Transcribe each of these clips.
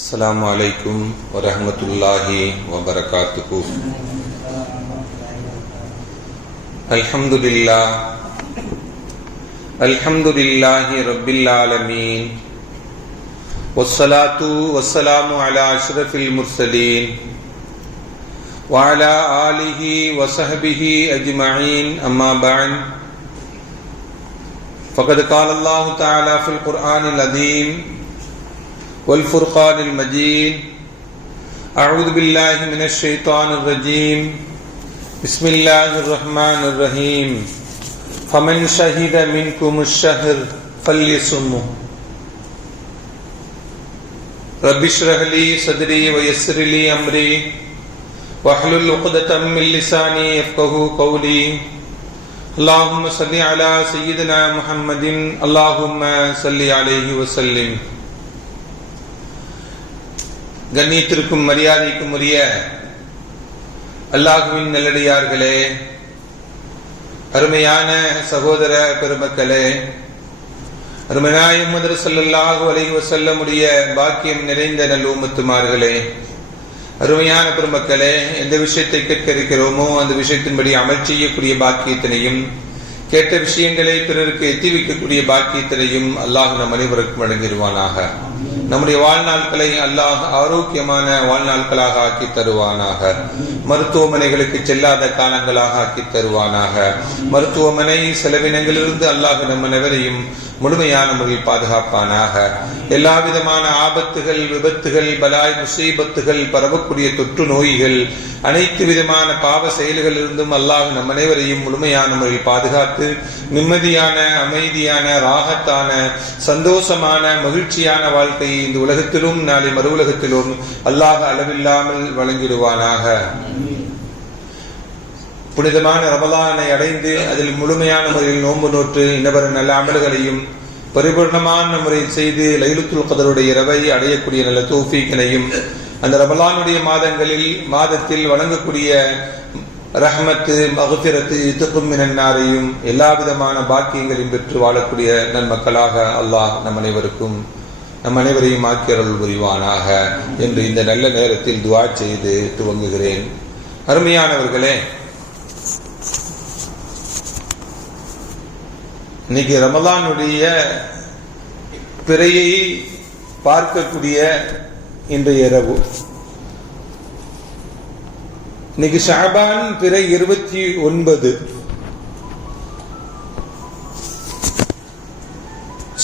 السلام عليكم ورحمة الله وبركاته. الحمد لله رب العالمين، والصلاة والسلام على أشرف المرسلين وعلى آله وصحبه أجمعين، أما بعد، فقد قال الله تعالى في القرآن العظيم والفرقان المجيد: أعوذ بالله من الشيطان الرجيم، بسم الله الرحمن الرحيم، فمن شهد منكم الشهر فليصمه. رب اشرح لي صدري ويسر لي أمري واحلل عقدة من لساني يفقهوا قولي. اللهم صل على سيدنا محمد، اللهم صل عليه وسلم. கண்ணியத்திற்கும் மரியாதைக்கும் உரிய அல்லாஹ்வின் நல்லடியார்களே, அருமையான சகோதர பெருமக்களே, அருமைநாயகம் முஹம்மது ஸல்லல்லாஹு அலைஹி வஸல்லம் உடைய பாக்கியம் நிறைந்த நல்லும்மத்துமார்களே, அருமையான பெருமக்களே, எந்த விஷயத்தை கேட்க இருக்கிறோமோ அந்த விஷயத்தின்படி அமல் செய்யக்கூடிய பாக்கியத்தினையும், கேட்ட விஷயங்களை பிறருக்கு எத்தி வைக்கக்கூடிய பாக்கியத்தினையும் அல்லாஹ் நம் அனைவருக்கும் வழங்கிடுவானாக. நம்முடைய வாழ்நாட்களை அல்லாஹ் ஆரோக்கியமான வாழ்நாட்களாக ஆக்கி தருவானாக. மருத்துவமனைகளுக்கு செல்லாத காலங்களாக ஆக்கி தருவானாக. மருத்துவமனை செலவினங்களிலிருந்து அல்லாஹ் நம் அனைவரையும் முழுமையான முறையில் பாதுகாப்பானாக. எல்லா விதமான ஆபத்துகள், விபத்துகள், பலாய் முசீபத்துகள், பரவக்கூடிய தொற்று நோய்கள், அனைத்து விதமான பாவ செயல்களிலிருந்தும் அல்லாஹ் நம் அனைவரையும் முழுமையான முறையில் பாதுகாத்து நிம்மதியான, அமைதியான, ராகத்தான, சந்தோஷமான, மகிழ்ச்சியான வாழ்க்கையை இந்த உலகத்திலும் நாளை மறு உலகத்திலும் அல்லாஹ் அளவில்லாமல் வழங்கிடுவானாக. புனிதமான ரமலானை அடைந்து அதில் முழுமையான முறையில் நோன்பு நோற்று இன்னவர நல்ல அமல்களையும் பரிபூர்ணமான முறையில் செய்து லைலத்துல் கதருடைய இரவை அடையக்கூடிய நல்ல தௌஃபீக்கினையும், அந்த ரமலானுடைய மாதத்தில் வழங்கக்கூடிய ரஹ்மத்து, மக்ஃபிரத்து, இத்கும் மினன்னாரையும் எல்லா விதமான பாக்கியங்களையும் பெற்று வாழக்கூடிய நன்மக்களாக அல்லாஹ் நம் அனைவரையும் ஆக்கியருள் புரிவானாக என்று இந்த நல்ல நேரத்தில் துஆ செய்து துவங்குகிறேன். அருமையானவர்களே, இன்னைக்கு ரமலானுடைய பிறையை பார்க்கக்கூடிய இன்றைய இரவு. இன்னைக்கு ஷஅபான் பிறை 29.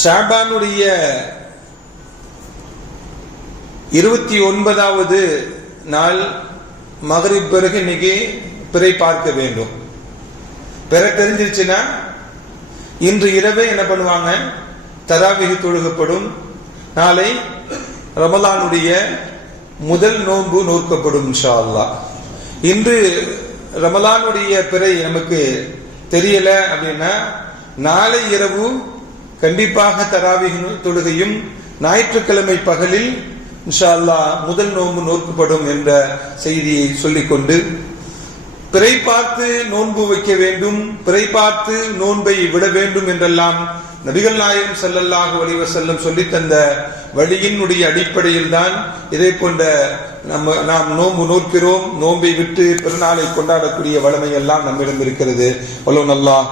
ஷஅபானுடைய 29வது நாள் மக்ரிப் பிறகு இன்னைக்கு பிறை பார்க்க வேண்டும். பிறை தெரிஞ்சிருச்சுன்னா இன்று இரவே என்ன பண்ணுவாங்க, தராவிஹ் தொழுகப்படும். நாளை ரமலானுடைய முதல் நோன்பு நோக்கப்படும் இன்ஷா அல்லாஹ். இன்று ரமலானுடைய பிறை நமக்கு தெரியல அப்படின்னா நாளை இரவு கண்டிப்பாக தராவிஹ் தொழுகையும் ஞாயிற்றுக்கிழமை பகலில் இன்ஷா அல்லாஹ் முதல் நோன்பு நோக்கப்படும் என்ற செய்தியை சொல்லிக்கொண்டு, பிறை பார்த்து நோன்பு வைக்க வேண்டும், பிறை பார்த்து நோன்பை விட வேண்டும் என்றெல்லாம் நபிகள் நாயகம் ஸல்லல்லாஹு அலைஹி வஸல்லம் சொல்லித் தந்த வழியினுடைய அடிப்படையில் தான் இதே போன்ற நாம் நோன்பு நோக்கிறோம். நோன்பை விட்டு பிறநாளை கொண்டாடக்கூடிய வளமை எல்லாம் நம்மிடம் இருக்கிறது. வல்லவன் அல்லாஹ்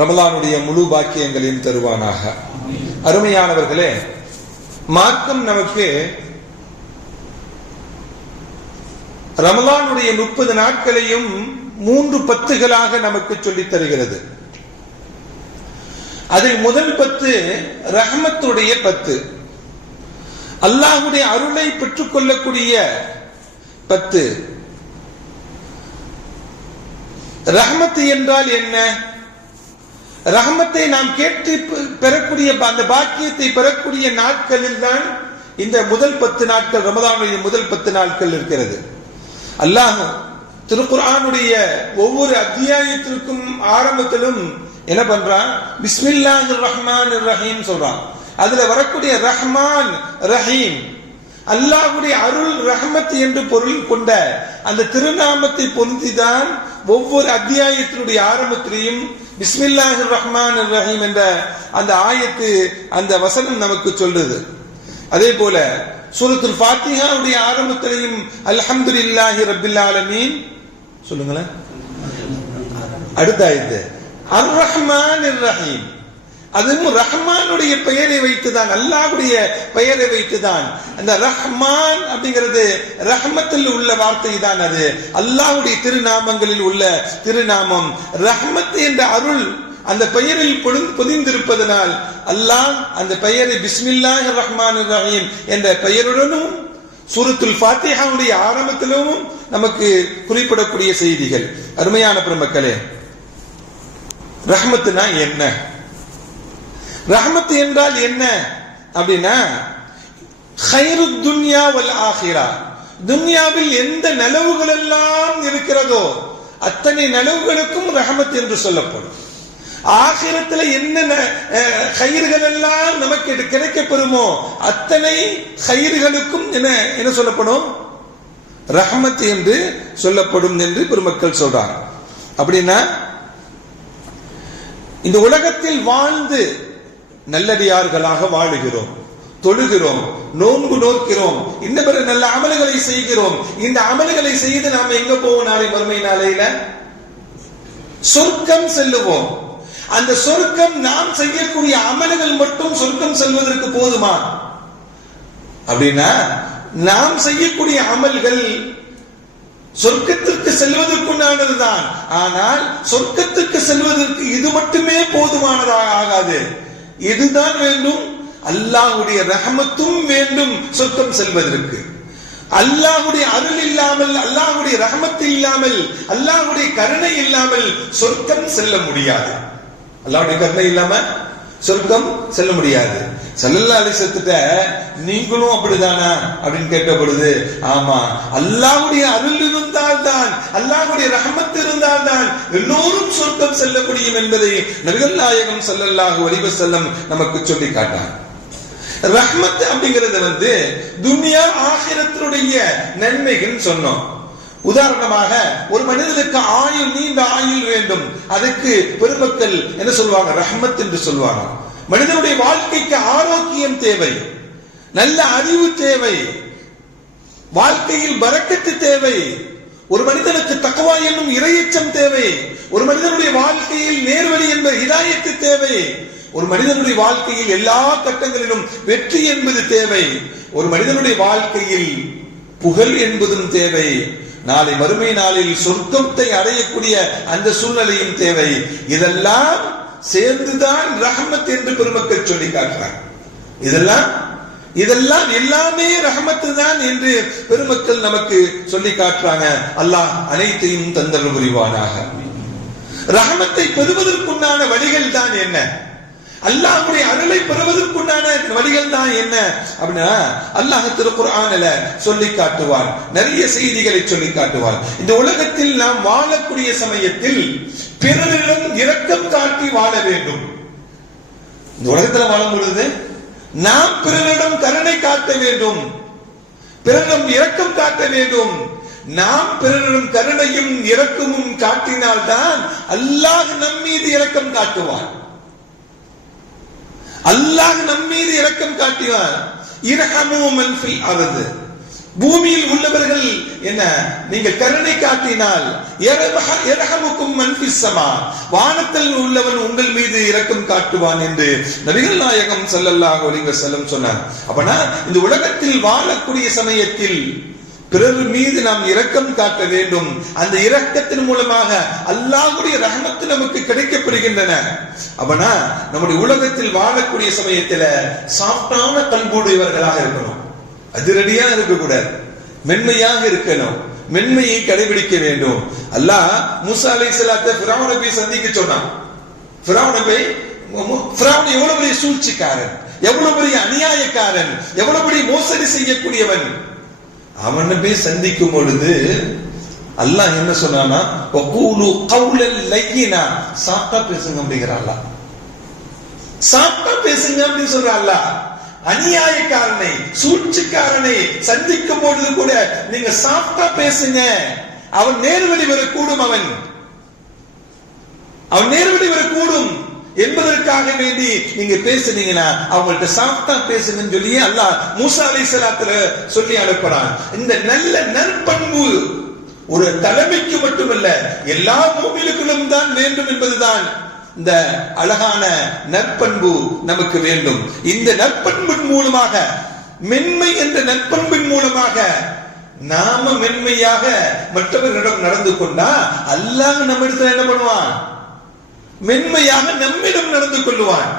ரமலானுடைய முழு பாக்கியங்களையும் தருவானாக. அருமையானவர்களே, மார்க்கம் நமக்கு ரமலானுடைய 30 நாட்களையும் 3 பத்துகளாக நமக்கு சொல்லித் தருகிறது. அதில் முதல் 10 ரஹ்மத்துடைய 10, அல்லாஹ்வுடைய அருளை பெற்றுக் கொள்ளக்கூடிய 10. ரஹ்மத்து என்றால் என்ன? ரஹ்மத்தை நாம் கேட்டு பெறக்கூடிய அந்த பாக்கியத்தை பெறக்கூடிய நாட்களில் தான் இந்த முதல் 10 நாட்கள், ரமலானுடைய முதல் 10 நாட்கள் இருக்கிறது. அல்லாஹ் திருக்குர்ஆனுடைய ஒவ்வொரு அத்தியாயத்திற்கும் ஆரம்பத்திலும் என்ன பண்றான், பிஸ்மில்லாஹிர் ரஹ்மானிர் ரஹீம் சொல்றான். அதுல வரக்கூடிய ரஹ்மான், ரஹீம், அல்லாஹ்வுடைய அருள், ரஹ்மத் என்று பொருள் கொண்ட அந்த திருநாமத்தை பொருந்திதான் ஒவ்வொரு அத்தியாயத்தினுடைய ஆரம்பத்திலையும் பிஸ்மில்லாஹிர் ரஹ்மானிர் ரஹீம் என்ற அந்த ஆயத்து, அந்த வசனம் நமக்கு சொல்லுது. அதே போல சூரத்துல் ஃபாத்திஹாவுடைய ஆரம்பத்திலையும் அல்ஹம்துலில்லாஹி ரப்பில் ஆலமீன் சொல்லுங்களேன். அடுத்த ஆயத்து அர் ரஹ்மானிர் ரஹீம், அதுவும் ரஹ்மானுடைய பெயரை வைத்துதான், அல்லாஹ்வுடைய பெயரை வைத்துதான். அந்த ரஹ்மான் அப்படிங்கிறது ரஹ்மத்தில் உள்ள வார்த்தை தான். அது அல்லாஹ்வுடைய திருநாமங்களில் உள்ள திருநாமம். ரஹ்மத் என்ற அருள் அந்த பெயரில் பொதிந்திருப்பதனால் அல்லாஹ் அந்த பெயரை பிஸ்மில்லாஹிர் ரஹ்மானிர் ரஹீம் என்ற பெயருடனும் சூரத்துல் ஃபாத்திஹாவுடைய ஆரம்பத்திலும் நமக்கு குறிப்பிடக்கூடிய செய்திகள். அருமையான பெருமக்களே, ரஹ்மத்துனா என்ன? ரஹ்மத் என்றால் என்ன அப்படின்னா, கைருத் துன்யா வல் ஆகிரா, துன்யாவில் எந்த நலவுகள் எல்லாம் இருக்கிறதோ அத்தனை நலவுகளுக்கும் ரஹ்மத் என்று சொல்லப்படும். ஆகிரத்தில் என்னென்ன கயிறுகள் எல்லாம் நமக்கு கிடைக்கப்பெறுமோ அத்தனை கயிறுகளுக்கும் என்ன சொல்லப்படும்? ரஹ்மத் என்று சொல்லப்படும் என்று பெருமக்கள் சொல்றாங்க. அப்படின்னா இந்த உலகத்தில் வாழ்ந்து நல்லடியார்களாக வாழுகிறோம், தொழுகிறோம், நோன்பு நோக்கிறோம், இந்த பிற நல்ல அமல்களை செய்கிறோம். இந்த அமல்களை செய்து நாம எங்க போவோம்? நாளை மறுமை நாளையில சொர்க்கம் செல்லுவோம். அந்த சொர்க்கம் நாம் செய்யக்கூடிய அமல்கள் மட்டும் சொர்க்கம் செல்வதற்கு போதுமா அப்படின்னா, நாம் செய்யக்கூடிய அமல்கள் சொர்க்கத்திற்கு செல்வதற்குண்டானதுதான். ஆனால் சொர்க்கத்திற்கு செல்வதற்கு இது மட்டுமே போதுமானதாக ஆகாது. இதுதான் வேண்டும், அல்லாஹ்வுடைய ரஹமத்தும் வேண்டும் சொர்க்கம் செல்வதற்கு. அல்லாஹ்வுடைய அருள் இல்லாமல், அல்லாஹ்வுடைய ரஹமத் இல்லாமல், அல்லாஹ்வுடைய கருணை இல்லாமல் சொர்க்கம் செல்ல முடியாது. அல்லாஹ்வுடைய கருணை இல்லாம சொர்க்கம் செல்ல முடியாது. ஸல்லல்லாஹு அலைஹி வஸல்லம் நீங்களும் அப்படிதானா அப்படின்னு கேட்ட பொழுது, ஆமா, அல்லாஹ்வுடைய அருள் இருந்தால்தான், அல்லாஹ்வுடைய ரஹமத் இருந்தால்தான் எல்லோரும் சொர்க்கம் செல்ல முடியும் என்பதை நபிகள் நாயகம் ஸல்லல்லாஹு அலைஹி வஸல்லம் நமக்கு சொல்லி காட்டார். ரஹ்மத் அப்படிங்கிறது துன்யா ஆகிரத்தினுடைய நன்மைகள் சொன்னோம். உதாரணமாக ஒரு மனிதனுக்கு ஆயுள், நீண்ட ஆயுள் வேண்டும். அதுக்கு பெருமக்கள் என்ன சொல்வாங்க? ரஹ்மத் என்று சொல்வாங்க. மனிதனுடைய வாழ்க்கைக்கு ஆரோக்கியம் தேவை, நல்ல அறிவு தேவை, வாழ்க்கையில் பரக்கத்து தேவை. ஒரு மனிதனுக்கு தக்வா என்னும் இறையச்சம் தேவை. ஒரு மனிதனுடைய வாழ்க்கையில் நேர்வழி என்ற ஹிதாயத்து தேவை. ஒரு மனிதனுடைய வாழ்க்கையில் எல்லா கட்டங்களிலும் வெற்றி என்பது தேவை. ஒரு மனிதனுடைய வாழ்க்கையில் புகழ் என்பதும் தேவை. நாளை மறுமை நாளில் சொர்க்கத்தை அடையக்கூடிய அந்த சூழ்நிலையும் தேவை. இதெல்லாம் சேர்ந்துதான் ரஹ்மத் என்று பெருமக்கள் சொல்லி காட்டுறாங்க. இதெல்லாம் எல்லாமே ரஹ்மத்து தான் என்று பெருமக்கள் நமக்கு சொல்லி காட்டுறாங்க. அல்லாஹ் அனைத்தையும் தந்தருள் புரிவானாக. ரஹ்மத்தை பெறுவதற்குண்டான வழிகள் தான் என்ன? அல்லாஹ்வுடைய அருளை பெறுவதற்குண்டான வழிகள் தான் என்ன அப்படின்னா, அல்லாஹ் திருக்குர்ஆனில சொல்லி காட்டுவார். நிறைய செய்திகளை சொல்லி காட்டுவார். இந்த உலகத்தில் நாம் வாழக்கூடிய சமயத்தில் பிறரிடம் இரக்கம் காட்டி வாழ வேண்டும். இந்த உலகத்தில் வாழும் பொழுது நாம் பிறரிடம் கருணை காட்ட வேண்டும், பிறரிடம் இரக்கம் காட்ட வேண்டும். நாம் பிறரிடம் கருணையும் இரக்கமும் காட்டினால்தான் அல்லாஹ் நம் மீது இரக்கம் காட்டுவார். அல்லாஹ் நம் மீது இரக்கம் காட்டுவார். இரஹமு மன் ஃபில் அர்து, பூமியில் உள்ளவர்கள் என்ன நீங்கள் கருணை காட்டினால் யர்ஹமுக்கும் மன் ஃபிஸ் ஸமா, வானத்தில் உள்ளவன் உங்கள் மீது இரக்கம் காட்டுவான் என்று நபிகள் நாயகம் ஸல்லல்லாஹு அலைஹி வஸல்லம் சொன்னார். அப்பனா இந்த உலகத்தில் வாழக்கூடிய சமயத்தில் பிறர் மீது நாம் இரக்கம் காட்ட வேண்டும். அந்த இரக்கத்தின் மூலமாக அல்லாஹ்வுடைய ரஹமத் நமக்கு கிடைக்கப்படுகின்றன. அப்பனா நம்முடைய உலகத்தில் வாழக்கூடிய சமயத்தில் சாஃப்டான பண்புடையவர்களாக இருக்கணும். அதிரடியா இருக்கக்கூடாது, மென்மையாக இருக்கணும், மென்மையை கடைபிடிக்க வேண்டும். அல்லாஹ் மூசா அலைஹிஸ்ஸலாத்தை ஃபிரௌனை போய் சந்திக்க சொன்னான். ஃபிரௌன் எவ்வளவு பெரிய சூழ்ச்சிக்காரன், எவ்வளவு பெரிய அநியாயக்காரன், எவ்வளவு பெரிய மோசடி செய்யக்கூடியவன். அவனை போய் சந்திக்கும் பொழுது அல்லாஹ் என்ன சொன்னானா, வகூலு கௌலன் லய்யினா, சாஃப்டா பேசுங்க அப்படிங்கிற அல்லாஹ். சாஃப்டா பேசுங்க அப்படின்னு சொல்ற அல்லாஹ். அநியாயக்காரனை, சூழ்ச்சிக்காரனை சந்திக்கும் பொழுது கூட நீங்க சாஃப்டா பேசுங்க. அவன் நேர்வழி வரக்கூடும், அவன் நேர்வழி வரக்கூடும். என்பதற்காக வேண்டி நீங்க பேசுனீங்கன்னா அவங்கள்ட்ட சாஃப்டா பேசுங்கன்னு சொல்லி அல்லாஹ் மூசா அலைஹிஸ்ஸலாத்துல சொல்லி அனுப்புறான். இந்த நல்ல நற்பண்பு ஒரு தலைமைக்கு மட்டுமல்ல எல்லா மூமின்களுக்கும் தான் வேண்டும் என்பதுதான் இந்த அழகான நற்பண்பு நமக்கு வேண்டும். இந்த நற்பண்பின் மூலமாக, மென்மை என்ற நற்பண்பின் மூலமாக நாம மென்மையாக மற்றவர்களிடம் நடந்து கொண்டா அல்லாஹ் நம்ம இடத்துல என்ன பண்ணுவான்? மென்மையாக நம்மிடம் நடந்து கொள்ளுவான்.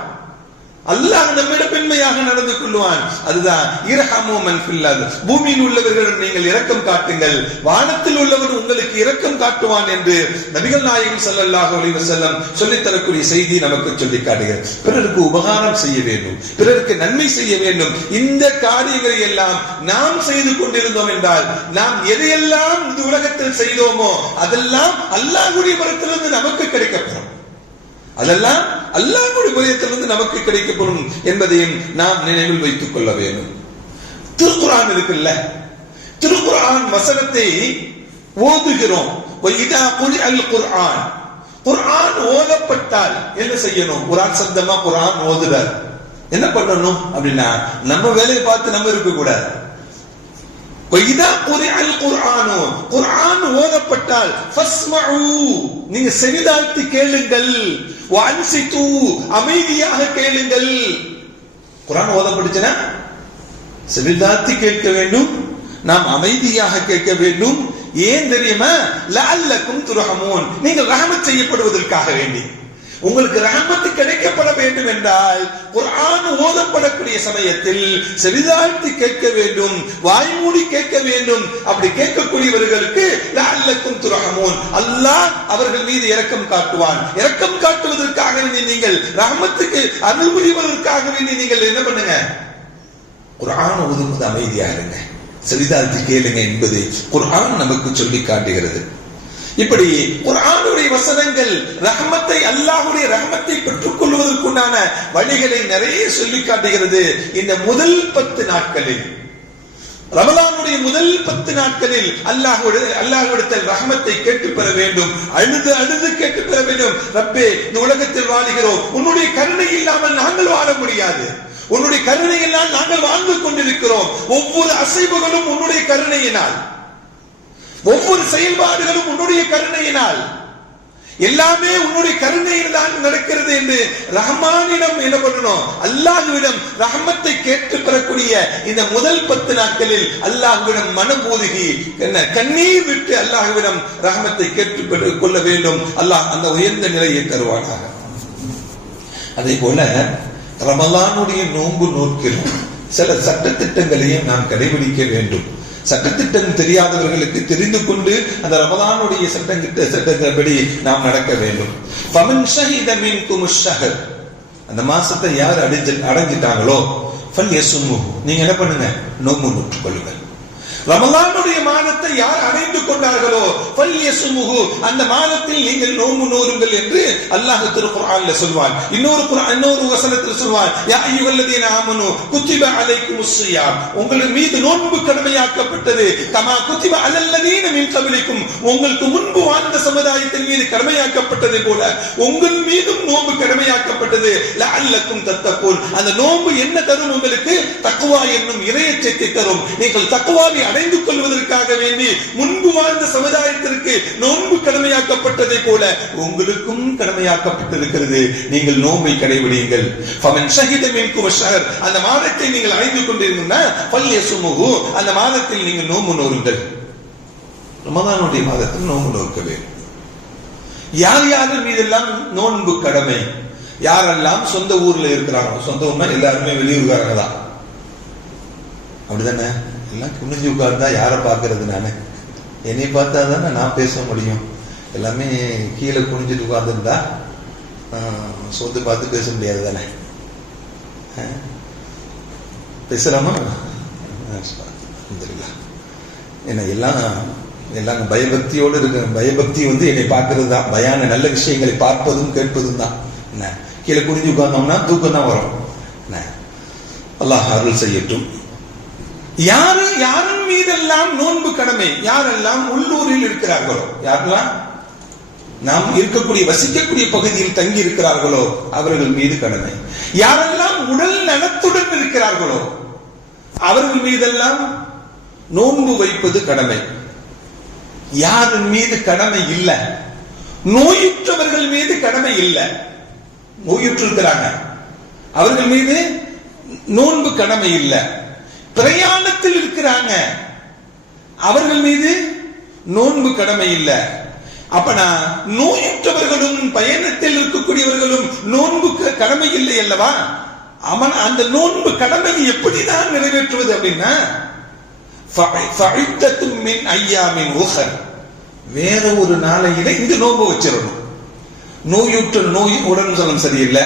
அல்லாஹ் நம்மிடம் மென்மையாக நடந்து கொள்வான். அதுதான் இரஹமு மன் ஃபில் அர்த், பூமியில் உள்ளவர்களிடம் நீங்கள் இரக்கம் காட்டுங்கள், வானத்தில் உள்ளவன் உங்களுக்கு இரக்கம் காட்டுவான் என்று நபிகள் நாயகம் ஸல்லல்லாஹு அலைஹி வஸல்லம் சொல்லித் தரக்கூடிய செய்தி நமக்கு சொல்லி காட்டுகிறது. பிறருக்கு உபகாரம் செய்ய வேண்டும், பிறருக்கு நன்மை செய்ய வேண்டும். இந்த காரியங்களை எல்லாம் நாம் செய்து கொண்டிருந்தோம் என்றால், நாம் எதையெல்லாம் இந்த உலகத்தில் செய்தோமோ அதெல்லாம் அல்லாஹ்வுடைய புறத்திலிருந்து நமக்கு கிடைக்கப்படும். அதெல்லாம் அல்லாஹ்வுடைய புறத்திலிருந்து நமக்கு கிடைக்கப்படும் என்பதையும் நாம் நினைவில் வைத்துக் கொள்ள வேண்டும். திருக்குர்ஆன் இருக்குல்ல, திருக்குர்ஆன் வசனத்தை ஓதுகிறோம். வைதா குர்ஆன் குர்ஆன், குர்ஆன் ஓதப்பட்டால் என்ன செய்யணும்? குர்ஆன் சத்தமா குர்ஆன் ஓதுறார், என்ன பண்ணணும் அப்படின்னா நம்ம வேலையை பார்த்து நம்ம இருக்க கூடாது. வைதா குர்ஆன் குர்ஆன், குர்ஆன் ஓதப்பட்டால் ஃபஸ்மஉ, நீங்க செவிதாழ்த்தி கேளுங்கள். வஅன்சிது, அமைதியாக கேளுங்கள். குர்ஆன் ஓதப்படுச்சுனா செவிதாழ்த்தி கேட்க வேண்டும், நாம் அமைதியாக கேட்க வேண்டும். ஏன் தெரியுமா? லஅல்லக்கும் துர்ஹமூன், நீங்கள் ரஹமத் செய்யப்படுவதற்காக வேண்டி. உங்களுக்கு ரஹமத் கிடைக்கப்பட வேண்டும் என்றால் குர்ஆன் ஓதப்படக்கூடிய சமயத்தில் செவிதாழ்த்தி கேட்க வேண்டும், வாய்மூடி கேட்க வேண்டும். அப்படி கேட்கக்கூடியவர்களுக்கு லஅல்லக்கும் துர்ஹமூன், அல்லாஹ் அவர்கள் மீது இரக்கம் காட்டுவான். இரக்கம் காட்டுவதற்காக வேண்டி நீங்கள் ரஹமத்துக்கு அருள் புரிவதற்காக வேண்டி நீங்கள் என்ன பண்ணுங்க? குர்ஆன் ஓதும்போது அமைதியாக இருங்க, செவிதாழ்த்தி கேளுங்க என்பது குர்ஆன் நமக்கு சொல்லி காட்டுகிறது. இப்படி குர்ஆனுடைய வசனங்கள் ரஹமத்தை, அல்லாஹ்வுடைய ரஹமத்தை பெற்றுக் கொள்வதற்குண்டான வழிகளை நிறைய சொல்லி காட்டுகிறது. இந்த முதல் 10 நாட்களில், ரமலானுடைய முதல் 10 நாட்களில் அல்லாஹ்விடத்தில் ரஹமத்தை கேட்டு பெற வேண்டும். அழுது அழுது கேட்டு பெற வேண்டும். ரப்பே, இந்த உலகத்தில் வாழுகிறோம், உன்னுடைய கருணை இல்லாமல் நாங்கள் வாழ முடியாது. உன்னுடைய கருணையினால் நாங்கள் வாழ்ந்து கொண்டிருக்கிறோம். ஒவ்வொரு அசைவுகளும் உன்னுடைய கருணையினால், ஒவ்வொரு செயல்பாடுகளும் உன்னுடைய கருணையினால், எல்லாமே உன்னுடைய கருணையில் தான் நடக்கிறது என்று ரஹ்மானிடம் என்ன பண்ணணும்? அல்லாஹ்விடம் ரஹமத்தை கேட்டு பெறக்கூடிய இந்த முதல் 10 நாட்களில் அல்லாஹ்விடம் மனம் ஊதுகி கண்ணீர் விட்டு அல்லாஹ்விடம் ரஹமத்தை கேட்டு கொள்ள வேண்டும். அல்லாஹ் அந்த உயர்ந்த நிலையை தருவானாக. அதே போல ரமலானுடைய நோன்பு நோக்கிறோம், சில சட்டத்திட்டங்களையும் நாம் கடைபிடிக்க வேண்டும். சட்டத்திட்டம் தெரியாதவர்களுக்கு தெரிந்து கொண்டு அந்த ரமலானுடைய சட்டத்திட்டப்படி நாம் நடக்க வேண்டும். ஃபமன் ஷஹித மின்கும் அஷ்-ஷஹர், அந்த மாசத்தை யார் அடைஞ்சிட்டாங்களோ ஃபல்யஸும்ஹு, நீங்க என்ன பண்ணுங்க? நோன்பு நோற்றுக் கொள்ளுங்கள். ரமலானுடைய மாதத்தை யார் அடைந்து கொண்டார்களோ ஃபல்யஸும்ஹு, அந்த மாதத்தில் நீங்கள் நோன்பு நோருங்கள் என்று அல்லாஹ் திருக்குர்ஆன்ல சொல்வான். இன்னொரு வசனத்தில் சொல்வான், யா அய்யுஹல்லதீன ஆமனு குத்திப அலைக்குமுஸ் ஸியாம், உங்கள் மீது நோன்பு கடமையாக்கப்பட்டது. கமா குத்திப அலல்லதீன மின் கப்லிக்கும், உங்களுக்கு முன்பு வாழ்ந்த சமுதாயத்தின் மீது கடமையாக்கப்பட்டது போல உங்கள் மீதும் நோன்பு கடமையாக்கப்பட்டது. லஅல்லக்கும் தத்தகூன், அந்த நோன்பு என்ன தரும்? உங்களுக்கு தக்வா என்னும் இறையச்சத்தை தரும். நீங்கள் தக்வாவை அடைந்து கொள்வதற்காக வேண்டி முன்பு வாழ்ந்த சமுதாயத்திற்கு நோன்பு கடமையாக்கப்பட்டதை போல உங்களுக்கும் கடமையாக்கப்பட்டிருக்கிறது. நீங்கள் நோன்பை கடைபிடியுங்கள். ஃபமன் ஷஹித மின்கும் அஷ்-ஷஹர், அந்த மாதத்தை நீங்கள் அடைந்து கொண்டிருந்தா ஃபல்யஸும்ஹு, அந்த மாதத்தில் நீங்கள் நோன்பு நோருங்கள். ரமலானுடைய மாதத்தில் நோன்பு நோக்க வேண்டும். யார் யார் மீதெல்லாம் நோன்பு கடமை? யாரெல்லாம் சொந்த ஊர்ல இருக்கிறாங்களோ, சொந்த ஊர்னா எல்லாருமே வெளியூர்காரங்க தான், அப்படிதானே? எல்லாம் குனிஞ்சு உட்கார்ந்தா யாரை பார்க்கறது? நானு என்னை பார்த்தா தானே நான் பேச முடியும். எல்லாமே கீழே குனிஞ்சிட்டு உட்கார்ந்துருந்தா சொத்து பார்த்து பேச முடியாது தானே? பேசுறாமா? என்ன எல்லாம் பயபக்தியோடு இருக்கு. பயபக்தி என்னை பார்க்கறது தான். பயான நல்ல விஷயங்களை பார்ப்பதும் கேட்பதும் தான். என்ன கீழே குனிஞ்சு உட்கார்ந்தோம்னா தூக்கம் தான் வரும். அல்லாஹ் அருள் செய்யட்டும். யாரின் மீதெல்லாம் நோன்பு கடமை? யாரெல்லாம் உள்ளூரில் இருக்கிறார்களோ, யாரெல்லாம் நாம் இருக்கக்கூடிய வசிக்கக்கூடிய பகுதியில் தங்கி இருக்கிறார்களோ அவர்கள் மீது கடமை. யாரெல்லாம் உடல் நலத்துடன் இருக்கிறார்களோ அவர்கள் மீதெல்லாம் நோன்பு வைப்பது கடமை. யாரின் மீது கடமை இல்லை? நோயுற்றவர்கள் மீது கடமை இல்லை. நோயுற்று இருக்கிறாங்க, அவர்கள் மீது நோன்பு கடமை இல்லை. பிரயாணத்தில் இருக்கிறாங்க, அவர்கள் மீது நோன்பு கடமை இல்லை. அப்பனா நோயுற்றவர்களும் பயணத்தில் இருக்கக்கூடியவர்களும் நோன்பு கடமை இல்லை அல்லவா? அவன் அந்த நோன்பு கடமையை எப்படிதான் நிறைவேற்றுவது அப்படின்னா, வேற ஒரு நாளையில இந்த நோன்பு வச்சிடணும். நோயுற்ற நோய் உடல் நலம் சரியில்லை,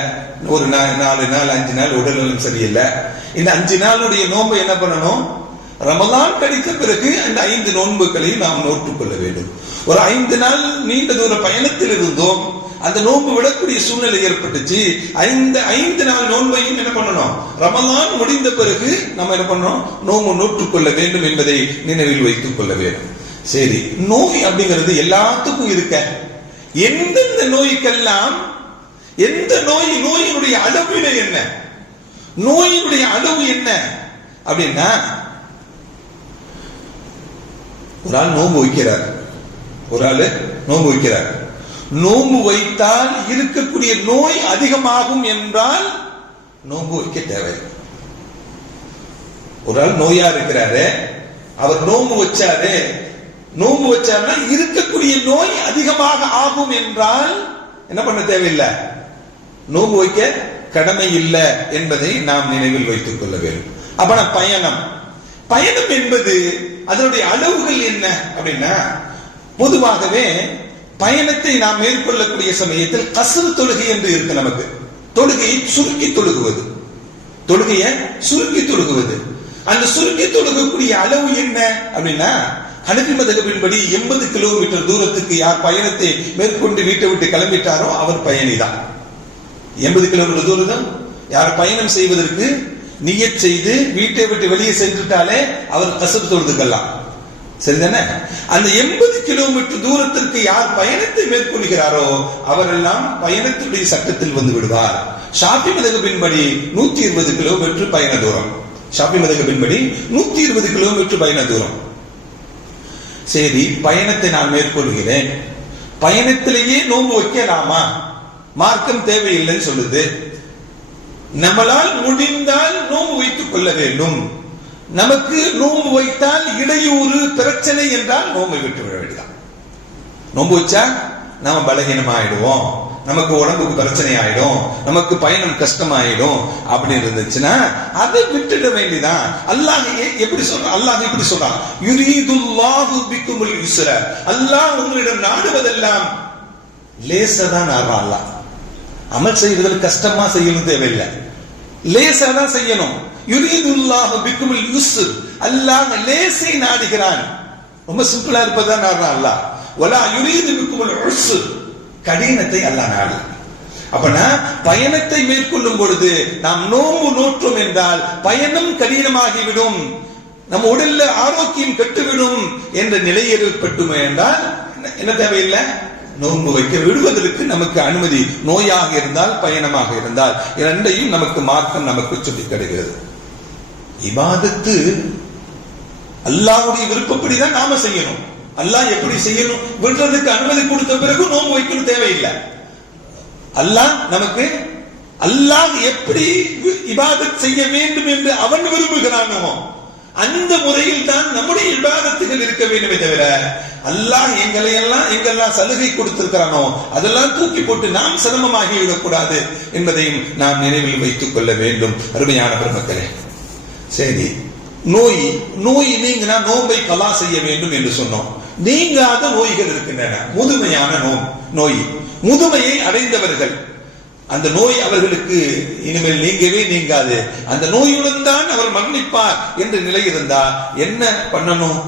ஒரு 4 நாள் 5 நாள் உடல் நலம் சரியில்லை, இந்த 5 நாளுடைய நோன்பு என்ன பண்ணணும்? ரமலான் கழித்த பிறகு அந்த 5 நோன்புகளை நாம் நோட்டுக் கொள்ள வேண்டும். ஒரு 5 நாள் நீண்ட தூர பயணத்தில் இருந்தோம், அந்த நோன்பு விடக்கூடிய சூழ்நிலை ஏற்பட்டுச்சு. 5 நாள் நோன்பையும் என்ன பண்ணணும்? ரமலான் முடிந்த பிறகு நம்ம என்ன பண்ணணும்? நோன்பு நோட்டுக் கொள்ள வேண்டும் என்பதை நினைவில் வைத்துக் கொள்ள வேண்டும். சரி, நோய் அப்படிங்கிறது எல்லாத்துக்கும் இருக்க. எந்தெந்த நோய்க்கெல்லாம் எந்த நோயினுடைய அளவு என்ன? நோயினுடைய அளவு என்ன அப்படின்னா, ஒரு ஆள் நோன்பு வைக்கிறார், நோன்பு வைத்தால் இருக்கக்கூடிய நோய் அதிகமாகும் என்றால் நோன்பு வைக்க தேவை. ஒரு ஆள் நோயா இருக்கிறாரு, அவர் நோன்பு வச்சாருன்னா இருக்கக்கூடிய நோய் அதிகமாக ஆகும் என்றால் என்ன பண்ண தேவையில்லை, நோன்பு வைக்க கடமை இல்லை என்பதை நாம் நினைவில் வைத்துக் கொள்ள வேண்டும். அப்ப பயணம் என்பது அதனுடைய அளவுகள் என்ன அப்படின்னா, பொதுவாகவே பயணத்தை நாம் மேற்கொள்ளக்கூடிய சமயத்தில் கஸ்ரு தொழுகை என்று இருக்கு. நமக்கு தொழுகையை சுருக்கி தொழுகுவது, அந்த சுருக்கி தொழுகக்கூடிய அளவு என்ன அப்படின்னா, ஹனஃபி மதகபின்படி 80 கிலோமீட்டர் தூரத்துக்கு யார் பயணத்தை மேற்கொண்டு வீட்டை விட்டு கிளம்பிட்டாரோ அவர் பயணிதான். 80 கிலோமீட்டர் தூரம் யார் பயணம் செய்வதற்கு நியத் செய்து வீட்டை விட்டு வெளியே சென்றுட்டாலே அவர் கஸ்ர் தொழுதுக்கலாம். சரிதானே? அந்த 80 கிலோமீட்டர் தூரத்திற்கு யார் பயணத்தை மேற்கொள்கிறாரோ அவரெல்லாம் பயணத்துடைய சட்டத்தில் வந்து விடுவார். ஷாஃபி மதகபின்படி 120 கிலோமீட்டர் பயண தூரம். ஷாஃபி மதகபின்படி 120 கிலோமீட்டர் பயண தூரம். சரி, பயணத்தை நான் மேற்கொள்கிறேன், பயணத்திலேயே நோன்பு வைக்கலாமா? மார்க்கம் தேவையில்லைன்னு சொல்லுது. நம்மளால் முடிந்தால் நோன்பு வைத்துக் கொள்ள வேண்டும். நமக்கு நோன்பு வைத்தால் இடையூறு பிரச்சனை என்றால் நோன்பை விட்டு விட வேண்டியதான். நோன்பு வச்சா நாம பலகீனமாயிடுவோம், நமக்கு உடம்புக்கு பிரச்சனை ஆயிடும், நமக்கு பயணம் கஷ்டமாயிடும் அப்படின்னு இருந்துச்சுன்னா அதை விட்டுட வேண்டியதான். அல்லாஹ் எப்படி சொல்றான்? அல்லாஹ் எப்படி சொல்றான்? யுரீதுல்லாஹு பிக்குமுல் யுஸ்ர, அல்லாஹ் உங்களிடம் நாடுவதெல்லாம் லேசாதான் நாடுறான். அல்லாஹ் அமல் செய்வதில் கஷ்டமா செய்யணும் தேவையில்லை, லேசா தான் செய்யணும். யுரீதுல்லாஹு பிக்குமுல் யுஸ்ர், அல்லாஹ் லேசை நாடுகிறான், ரொம்ப சிம்பிளா இருப்பதான் நாடுறான் அல்லாஹ். வலா யுரீது பிக்குமுல் உஸ்ர், கடினத்தை அல்லாஹ் நாடு. அப்பனா பயணத்தை மேற்கொள்ளும் பொழுது நாம் நோன்பு நோற்றோம் என்றால் பயணம் கடினமாகிவிடும், நம்ம உடல்ல ஆரோக்கியம் கெட்டுவிடும் என்ற நிலை ஏற்பட்டுமே என்றால் என்ன தேவையில்லை, நோன்பு வைக்க விடுவதற்கு நமக்கு அனுமதி. நோயாக இருந்தால் பயணமாக இருந்தால் இரண்டையும் நமக்கு மார்க்கம் நமக்கு சொல்லித் தருகிறது. இபாதத்து அல்லாஹ்வுடைய விருப்பப்படிதான் நாம செய்யணும். அல்லாஹ் எப்படி செய்யணும் விடுறதுக்கு அனுமதி கொடுத்த பிறகு நோன்பு வைக்கணும் தேவையில்லை. அல்லாஹ் எப்படி இபாதத் செய்ய வேண்டும் என்று அவன் விரும்புகிறானோ அந்த முறையில் தான் நம்முடைய இபாதத்துகள் இருக்க வேண்டுமே தவிர அல்லாஹ் எங்கெல்லாம் சலுகை கொடுத்திருக்கிறானோ அதெல்லாம் தூக்கி போட்டு நாம் சிரமமாகி விடக்கூடாது என்பதையும் நாம் நினைவில் வைத்துக் கொள்ள வேண்டும். அருமையான பெருமக்களே, சரி, நோய் நீங்கினா நோன்பை கலா செய்ய வேண்டும் என்று சொன்னோம். நீங்காத நோய்கள் இருக்கின்றன. முதுமையான நோய், முதுமையை அடைந்தவர்கள், அந்த நோய் அவர்களுக்கு இனிமேல் நீங்கவே நீங்காது, அந்த நோயுடன் தான் அவர் மரணிப்பார் என்ற நிலை இருந்தால் என்ன பண்ணணும்?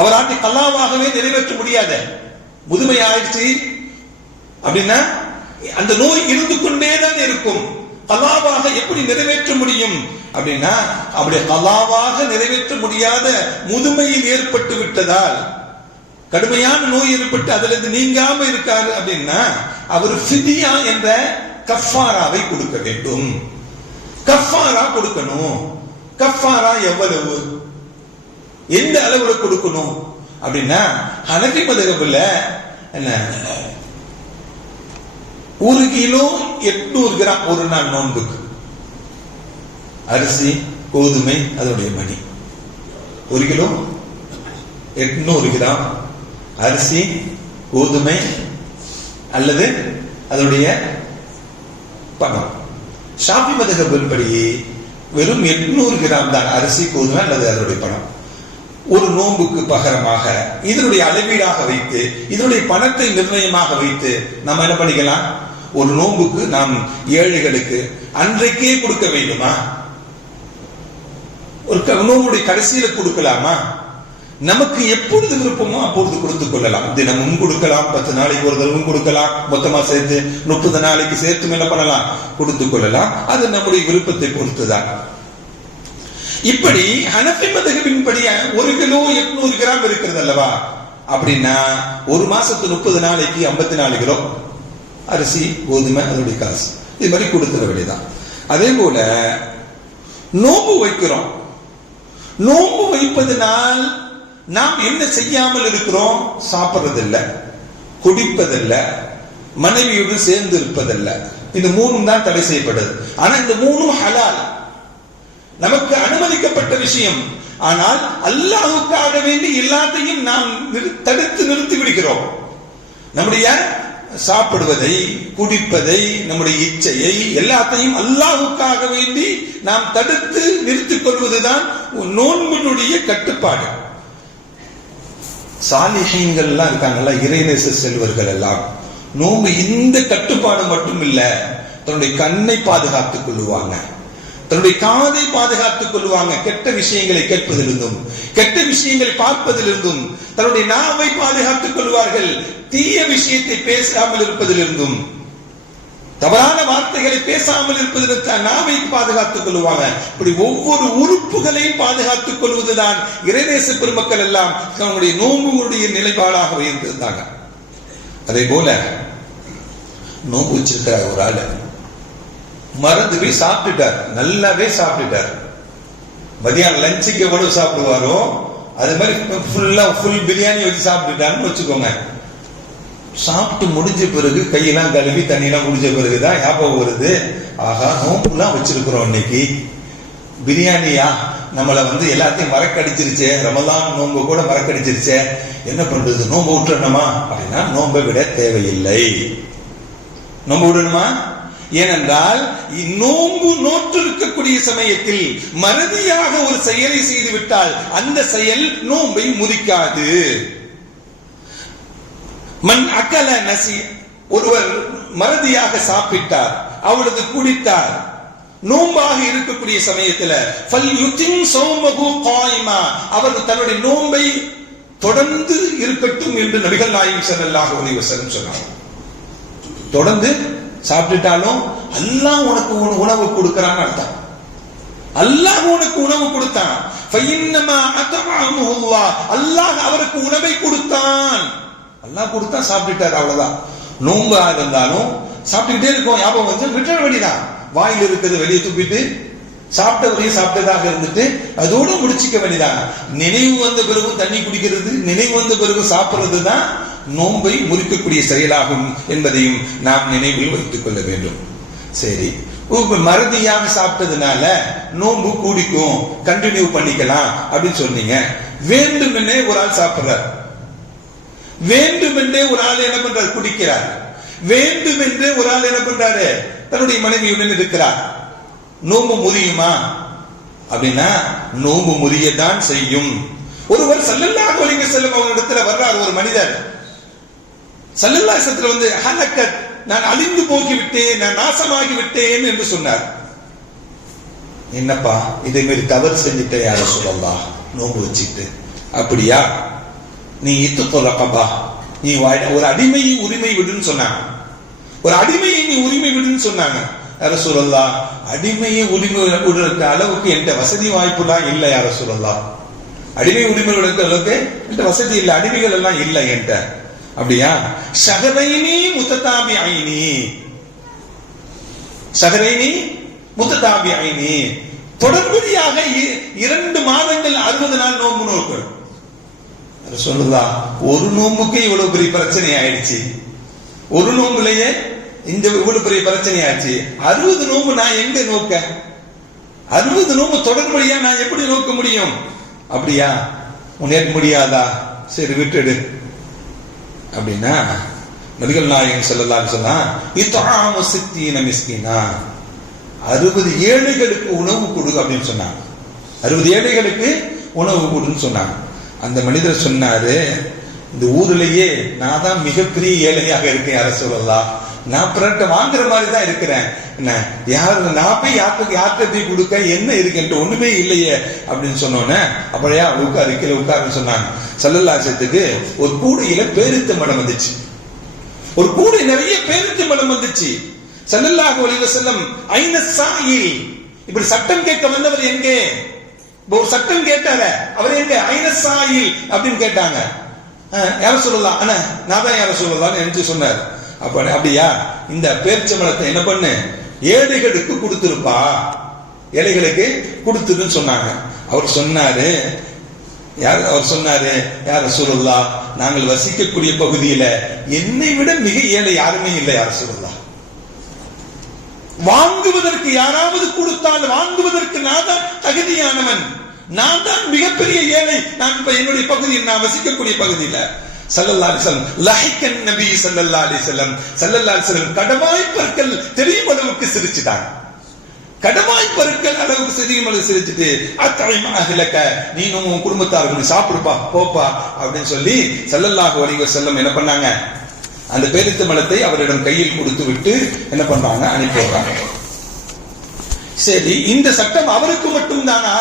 அவராட்டி கல்லாவாகவே நிறைவேற்ற முடியாத முதுமை ஆயிடுச்சு அப்படின்னா அந்த நோய் இருந்து கொண்டேதான் இருக்கும். கலாவாக எப்படி நிறைவேற்ற முடியும் அப்படின்னா, அப்படி கலாவாக நிறைவேற்ற முடியாத முதுமையில் ஏற்பட்டு விட்டதால் கடுமையான நோய் ஏற்பட்டு அதுல இருந்து நீங்காம இருக்காரு அப்படின்னா அவர் ஃபிதியா என்ற கஃபாராவை கொடுக்க வேண்டும். கஃபாரா கொடுக்கணும். கஃபாரா எவ்வளவு, எந்த அளவுல கொடுக்கணும் அப்படின்னா ஹனஃபி மதுஹப்ல என்ன 1 கிலோ 800 கிராம் ஒரு நாள் நோன்புக்கு. அரிசி, கோதுமை, அதோடைய மணி. 1 கிலோ 800 கிராம் அரிசி, கோதுமை அல்லது அதோடைய பணம். ஷாஃபி மதுஹப் படி வெறும் 800 கிராம் தான் அரிசி, கோதுமை அல்லது அதனுடைய பணம் ஒரு நோன்புக்கு பகரமாக இதனுடைய அளவீடாக வைத்து இதனுடைய பணத்தை நிர்ணயமாக வைத்து நம்ம என்ன பண்ணிக்கலாம், ஒரு நோன்புக்கு நாம் ஏழைகளுக்கு அன்றைக்கே கொடுக்க வேண்டுமா, ஒரு நோம்புடைய கடைசியில கொடுக்கலாமா, நமக்கு எப்பொழுது விருப்பமோ அப்பொழுது கொடுத்துக் கொள்ளலாம். தினமும் கொடுக்கலாம், 10 நாளைக்கு ஒரு தடவும் கொடுக்கலாம், மொத்தமா சேர்த்து 30 நாளைக்கு சேர்த்து என்ன பண்ணலாம், கொடுத்துக் கொள்ளலாம். அது நம்முடைய விருப்பத்தை பொறுத்துதான். இப்படி ஹனஃபி மதுஹபின் படி 1 கிலோ 800 கிராம் இருக்கிறது அல்லவா, அப்படின்னா ஒரு மாசத்து 30 நாளைக்கு 54 கிலோ அரிசி, கோதுமை, அதோடைய காசு இது மாதிரி கொடுத்துட வேண்டியதான். அதே போல நோம்பு வைக்கிறோம். நோம்பு வைப்பதனால் நாம் என்ன செய்யாமல் இருக்கிறோம், சாப்பிடுறதில்ல, குடிப்பதில்ல, மனைவியுடன் சேர்ந்து இருப்பதில்ல. இந்த 3 தான் தடை செய்யப்படுது. ஆனா இந்த 3 ஹலால், நமக்கு அனுமதிக்கப்பட்ட விஷயம். ஆனால் அல்லாஹ்வுக்காக வேண்டி எல்லாத்தையும் நாம் தடுத்து நிறுத்தி விடுகிறோம். நம்முடைய சாப்பிடுவதை, குடிப்பதை, நம்முடைய இச்சையை எல்லாத்தையும் அல்லாஹ்வுக்காக வேண்டி நாம் தடுத்து நிறுத்திக் கொள்வதுதான் நோன்பினுடைய கட்டுப்பாடு. சாலிஹீன்கள் எல்லாம் இருக்காங்கல்ல, இறைநேச செல்வர்கள் எல்லாம் நோன்பு இந்த கட்டுப்பாடு மட்டும் இல்ல, தன்னுடைய கண்ணை பாதுகாத்துக் கொள்ளுவாங்க, தன்னுடைய காதை பாதுகாத்துக் கொள்வாங்க, கெட்ட விஷயங்களை கேட்பதிலிருந்தும் கெட்ட விஷயங்களை பார்ப்பதிலிருந்தும் தன்னுடைய நாவை பாதுகாத்துக் கொள்வார்கள், தீய விஷயத்தை பேசாமல் இருப்பதிலிருந்தும் தவறான வார்த்தைகளை பேசாமல் இருப்பதற்கு நாவை பாதுகாத்துக் கொள்வாங்க. இப்படி ஒவ்வொரு உறுப்புகளையும் பாதுகாத்துக் கொள்வதுதான் இறைநேச பெருமக்கள் எல்லாம் தங்களுடைய நோன்புடைய நிலைப்பாடாக உயர்ந்திருந்தாங்க. அதே போல நோன்பு வச்சிருக்கிற ஒரு ஆளு மறந்து போய் சாப்பிட்டுட்டார், நல்லாவே சாப்பிட்டுட்டார். மதியானம் லஞ்சுக்கு எவ்வளவு சாப்பிடுவாரோ அது மாதிரி ஃபுல் பிரியாணி வச்சு சாப்பிட்டுட்டாருன்னு வச்சுக்கோங்க. சாப்பிட்டு முடிஞ்ச பிறகு கையெல்லாம் கழுவி தண்ணியெல்லாம் முடிஞ்ச பிறகுதான் ஞாபகம் வருது, ஆகா நோம்புலாம் வச்சிருக்கிறோம், இன்னைக்கு பிரியாணியா நம்மளை எல்லாத்தையும் மறக்கடிச்சிருச்சே, ரமலான் நோம்பு கூட மறக்கடிச்சிருச்சே, என்ன பண்றது, நோம்பு விட்டுறணுமா அப்படின்னா நோம்பை விட தேவையில்லை. நோம்பு விடணுமா? ஏனென்றால் நோம்பு நோற்று இருக்கக்கூடிய சமயத்தில் மறதியாக ஒரு செயலை செய்து விட்டால் அந்த செயல் நோம்பை முறிக்காது. மன் அகல நசி, ஒருவர் மறதியாக சாப்பிட்டார், அவளது குடித்தார், நோம்பாக இருக்கக்கூடிய சமயத்தில் அவர் தன்னுடைய நோம்பை தொடர்ந்து இருக்கட்டும் என்று நபிகள் நாயகம் ஸல்லல்லாஹு அலைஹி வஸல்லம் சொன்னார். தொடர்ந்து சாப்பிட்டுட்டாலும் அல்லாஹ் உனக்கு உணவு கொடுக்கிறான்னு அர்த்தம். அல்லாஹ் உனக்கு உணவு கொடுத்தான், அல்லாஹ் அவருக்கு உணவை கொடுத்தான், அல்லாஹ் கொடுத்தா சாப்பிட்டுட்டார், அவ்வளவுதான். நோம்பா இருந்தாலும் சாப்பிட்டுக்கிட்டே இருக்கும், ஞாபகம் வந்து விட்டுற வேண்டியதான். வாயில் இருக்கிறது வெளியே துப்பிட்டு சாப்பிட்டவரையும் சாப்பிட்டதாக இருந்துட்டு அதோடு முடிச்சுக்க வேண்டியதான். நினைவு வந்த பிறகு தண்ணி குடிக்கிறது, நினைவு வந்த பிறகு சாப்பிடுறது தான் நோன்பை முறிக்கக்கூடிய செயலாகும் என்பதையும் நாம் நினைவில் வைத்துக் கொள்ள வேண்டும். சரி, மறதியாக சாப்பிட்டதுனால நோன்பு கூடிக்கும், கண்டினியூ பண்ணிக்கலாம் அப்படின்னு சொன்னீங்க. வேண்டுமென்னே ஒரு ஆள் சாப்பிடுறார், வேண்டுமென்றே ஒரு ஆள் என்ன பண்றாரு, குடிக்கிறார், வேண்டுமென்றே ஒரு ஆள் என்ன பண்றாரு, தன்னுடைய மனைவியுடன் இருக்கிறார். நோம்பு முறியுமா அப்படின்னா நோம்பு முறியதான் செய்யும். ஒருவர் ஸல்லல்லாஹு அலைஹி வஸல்லம் அவர்களிடத்தில் வர்றார் ஒரு மனிதர். ஸல்லல்லாஹு அலைஹி வஸல்லம் ஹலக்கத், நான் அழிந்து போகி விட்டேன், நான் நாசமாகி விட்டேன் என்று சொன்னார். என்னப்பா இதே மாதிரி தவறு செஞ்சுட்டே யார சொல்லலாம் நோம்பு வச்சுட்டு? அப்படியா, நீ இத்துக்கொல்லப்பா, நீ ஒரு அடிமையை உரிமை விடுன்னு சொன்னாங்க, ஒரு அடிமையை நீ உரிமை விடுன்னு சொன்னாங்க. யார சொல்லலாம், அடிமையை உரிமை விடுற அளவுக்கு என்கிட்ட வசதி வாய்ப்புலாம் இல்லை யார சொல்லலாம். அடிமை உரிமை கொடுக்கிற அளவுக்கு என்கிட்ட வசதி இல்லை, அடிமைகள் எல்லாம் இல்லை என்கிட்ட. அப்படியா? ஷஹரைனி முத்ததாபிஐனி, ஷஹரைனி முத்ததாபிஐனி, தொடர்படியாக 2 மாதங்கள் 60 நாள் நோன்பு நோக்கணும். சொல்லுதா, ஒரு நோம்புக்கு இவ்வளவு பெரிய பிரச்சனை ஆயிடுச்சு, ஒரு நோம்புலயே இந்த இவ்வளவு பெரிய பிரச்சனை ஆயிடுச்சு. 60 நோம்பு நான் எங்க நோக்க? 60 நோம்பு தொடர்படியா நான் எப்படி நோக்க முடியும்? அப்படியா? உனக்கு முடியாதா? சரி விட்டுடு அப்படின்னா நபிகள் நாயகம் ஸல்லல்லாஹு அலைஹி வஸல்லம் இத்ஆமு 60 மிஸ்கீனா, 60 ஏழைகளுக்கு உணவு கொடு அப்படின்னு சொன்னாங்க. 60 ஏழைகளுக்கு உணவு கொடுன்னு சொன்னாங்க. அந்த மனிதர் சொன்னாரு, இந்த ஊர்லயே நான் தான் மிகப்பெரிய ஏழையாக இருக்கேன் யார சொல்லலாம், நான் பிறட்ட வாங்குற மாதிரி தான் இருக்கிறேன், என்ன யாரு நான் போய் யார்கிட்ட போய் கொடுக்க என்ன இருக்கு, ஒண்ணுமே இல்லையே அப்படின்னு சொன்னோன்னே அப்படியா உட்காரு கீழே உட்காருன்னு சொன்னாங்க. ஸல்லல்லாஹு அலைஹி வஸல்லத்துக்கு ஒரு கூடையில பேரித்த மடம் வந்துச்சு, ஒரு கூடை நிறைய பேரித்த மடம் வந்துச்சு. ஸல்லல்லாஹு அலைஹி வஸல்லம் ஐன சாயில், இப்படி சட்டம் கேட்க வந்தவர் எங்கே? ஒரு சட்டம் கேட்டார அவர் எங்க? ஐன சாயில் அப்படின்னு கேட்டாங்க. யார சொல்லலாம், அண்ணா நான் தான் யார சொல்லலாம் என்று சொன்னார். அப்படியா, இந்த பேரிச்சம்பழத்தை என்ன பண்ணு, ஏழைகளுக்கு கொடுத்திருப்பா, ஏழைகளுக்கு கொடுத்துருன்னு சொன்னாங்க. அவர் சொன்னாரு, யார சொல்லலாம், நாங்கள் வசிக்கக்கூடிய பகுதியில என்னை விட மிக ஏழை யாருமே இல்லை யார சொல்லலாம், வாங்குவதற்கு யாராவது கொடுத்தால் வாங்குவதற்கு நான் தான் தகுதியானவன், நான் தான் மிகப்பெரிய ஏழை, நான் என்னுடைய பகுதியில் நான் வசிக்கக்கூடிய பகுதியில. ஸல்லல்லாஹு அலைஹி வஸல்லம் லஹிகன் நபி ஸல்லல்லாஹு அலைஹி வஸல்லம் கடவாய் பற்கள் தெரியும் அளவுக்கு சிரிச்சிட்டாங்க. கடவாய் பற்கள் அளவுக்கு தெரியும் அளவுக்கு சிரிச்சிட்டு அத்ஐம் அஹ்லக, நீனும் உன் குடும்பத்தார்களும் சாப்பிடுப்பா போப்பா அப்படின்னு சொல்லி ஸல்லல்லாஹு அலைஹி வஸல்லம் என்ன பண்ணாங்க, அந்த பேரித்த மலத்தை அவரிடம் கையில் கொடுத்து விட்டு என்ன பண்றாங்க, அனுப்பி வைக்கிறாங்க. சரி, இந்த சட்டம் அவருக்கு மட்டும் தானா?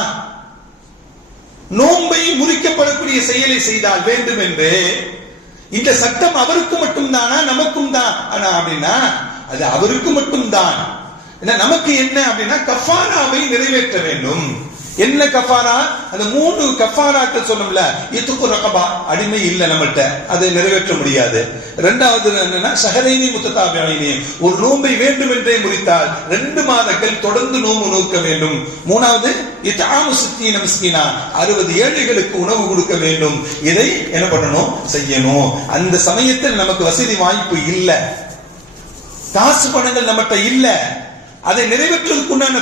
நோன்பை முறிக்கப்படக்கூடிய செயலை செய்தால் வேண்டும் என்று இந்த சட்டம் அவருக்கு மட்டும் தானா, நமக்கும் தான் அப்படின்னா அது அவருக்கு மட்டும் தான். நமக்கு என்ன அப்படின்னா கஃபாராவை நிறைவேற்ற வேண்டும். என்ன கஃபாரா? அந்த 3 கஃபாராக்கள் சொன்னோம்ல, இத்துக்கு ரகபா, அடிமை இல்ல நம்மள்ட்ட, அதை நிறைவேற்ற முடியாது. இரண்டாவது என்னன்னா ஷஹரைனி முத்ததாபிஐனி, ஒரு நோன்பை வேண்டும் என்றே முறித்தால் 2 மாதங்கள் தொடர்ந்து நோன்பு நோக்க வேண்டும். மூணாவது இத்ஆமு 60 மிஸ்கீனா, 60 ஏழைகளுக்கு உணவு கொடுக்க வேண்டும். இதை என்ன பண்ணணும், செய்யணும். அந்த சமயத்தில் நமக்கு வசதி வாய்ப்பு இல்ல, காசு பணங்கள் நம்மகிட்ட இல்ல, அதை நிறைவேற்றுவதற்குண்டான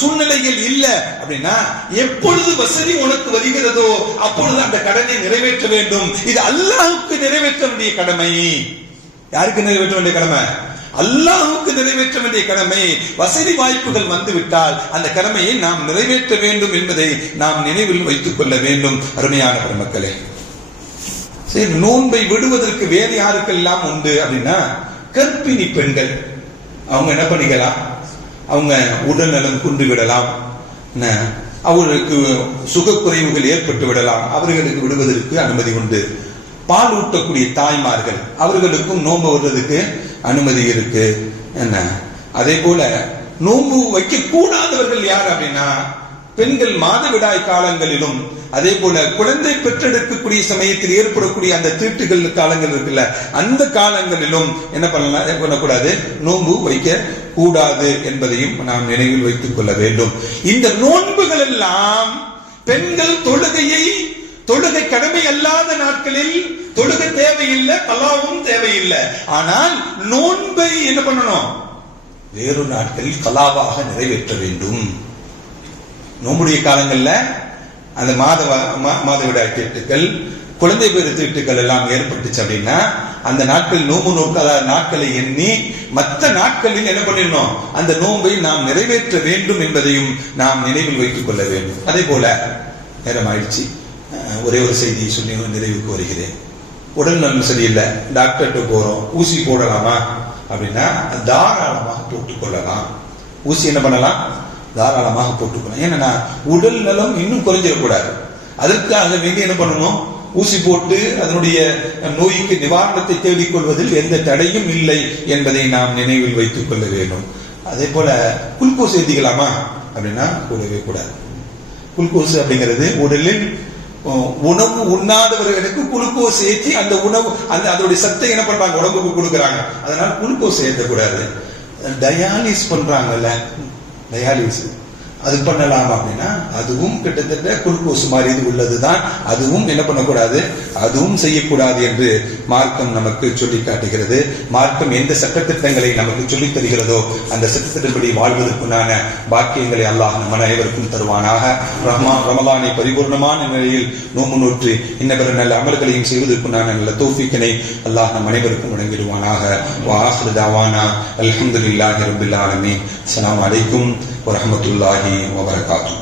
சூழ்நிலைகள் இல்ல அப்படின்னா எப்பொழுது வசதி உனக்கு வருகிறதோ அப்பொழுது அந்த கடனை நிறைவேற்ற வேண்டும். இது அல்லாஹ்வுக்கு நிறைவேற்ற வேண்டிய கடமை. யாருக்கு நிறைவேற்ற வேண்டிய கடமை? அல்லாஹ்வுக்கு நிறைவேற்ற வேண்டிய கடமை. வசதி வாய்ப்புகள் வந்துவிட்டால் அந்த கடமையை நாம் நிறைவேற்ற வேண்டும் என்பதை நாம் நினைவில் வைத்துக் கொள்ள வேண்டும். அருமையான பெருமக்களே, சரி, நோன்பை விடுவதற்கு வேறு யாருக்கெல்லாம் உண்டு அப்படின்னா கர்ப்பிணி பெண்கள், அவங்க என்ன பண்ணிக்கலாம், அவங்க உடல் நலம் குன்று விடலாம், அவர்களுக்கு சுகக்குறைவுகள் ஏற்பட்டு விடலாம், அவர்களுக்கு விடுவதற்கு அனுமதி உண்டு. பால் ஊட்டக்கூடிய தாய்மார்கள், அவர்களுக்கும் நோன்பு வருவதற்கு அனுமதி இருக்கு. என்ன, அதே போல நோன்பு வைக்க கூடாதவர்கள் யார் அப்படின்னா பெண்கள் மாதவிடாய் காலங்களிலும், அதே போல குழந்தை பெற்றெடுக்கக்கூடிய சமயத்தில் ஏற்படக்கூடிய அந்த தீட்டுகள் காலங்கள் இருக்குல்ல, அந்த காலங்களிலும் என்ன பண்ணக்கூடாது, நோன்பு வைக்க கூடாது என்பதையும் நாம் நினைவில் வைத்துக் கொள்ள வேண்டும். இந்த நோன்புகள் எல்லாம் பெண்கள் தொழுகை கடமை அல்லாத நாட்களில் தொழுகை தேவையில்லை, கலாவும் தேவையில்லை. ஆனால் நோன்பை என்ன பண்ணணும், வேறு நாட்களில் கலாவாக நிறைவேற்ற வேண்டும். நோம்புடைய காலங்கள்ல அந்த மாதவிடாய் தீட்டுகள், குழந்தை பேறு தீட்டுகள் எல்லாம் ஏற்பட்டுச்சு அப்படின்னா அந்த நாட்கள் நோம்பு நோக்காத நாட்களை எண்ணி மற்ற நாட்களில் என்ன பண்ணிடணும், அந்த நோன்பை நாம் நிறைவேற்ற வேண்டும் என்பதையும் நாம் நினைவில் வைத்துக் கொள்ள வேண்டும். அதே போல நேரம் ஆயிடுச்சு, ஒரே ஒரு செய்தியை சொல்லி நிறைவுக்கு வருகிறேன். உடல் நலம் சரியில்லை, டாக்டர்கிட்ட போறோம், ஊசி போடலாமா அப்படின்னா தாராளமாக போட்டுக்கொள்ளலாம். ஊசி என்ன பண்ணலாம், தாராளமாக போட்டுக்கணும். ஏன்னா உடல் நலம் இன்னும் குறைஞ்சிடக்கூடாது, அதற்காக வேண்டி என்ன பண்ணணும், ஊசி போட்டு அதனுடைய நோய்க்கு நிவாரணத்தை தேடிக்கொள்வதில் எந்த தடையும் இல்லை என்பதை நாம் நினைவில் வைத்துக் கொள்ள வேண்டும். அதே போல குளுக்கோஸ் ஏற்றிக்கலாமா அப்படின்னா கூடவே கூடாது. குளுக்கோஸ் அப்படிங்கிறது உடலில் உணவு உண்ணாதவர்களுக்கு குளுக்கோஸ் ஏற்றி அந்த உணவு அதோடைய சத்தை என்ன பண்றாங்க, உடம்புக்கு கொடுக்குறாங்க. அதனால குளுக்கோஸ் ஏற்றக்கூடாது. டயாலிஸ் பண்றாங்கல்ல, டயாலிஸ் அது பண்ணலாம் அப்படின்னா அதுவும் கிட்டத்தட்ட குளுக்கோஸ் மாதிரி இது உள்ளதுதான். அதுவும் என்ன பண்ணக்கூடாது, அதுவும் செய்யக்கூடாது என்று மார்க்கம் நமக்கு சொல்லி காட்டுகிறது. மார்க்கம் எந்த சட்டத்திட்டங்களை நமக்கு சொல்லித் தருகிறதோ அந்த சட்டத்திட்டப்படி வாழ்வதற்குண்டான பாக்கியங்களை அல்லாஹ் நம் அனைவருக்கும் தருவானாக. ரமலானை பரிபூர்ணமான நிலையில் நோம்பு நோற்று இன்னபிற நல்ல அமல்களையும் செய்வதற்குண்டான நல்ல தௌஃபீக்கினை அல்லாஹ் நம் அனைவருக்கும் வழங்கிடுவானாக. வஆகிரு தஅவானா அல்ஹம்துலில்லாஹி ரப்பில் ஆலமீன். அஸ்ஸலாமு அலைக்கும் வரஹ்மத்துல்லாஹி வபரகாத்துஹு.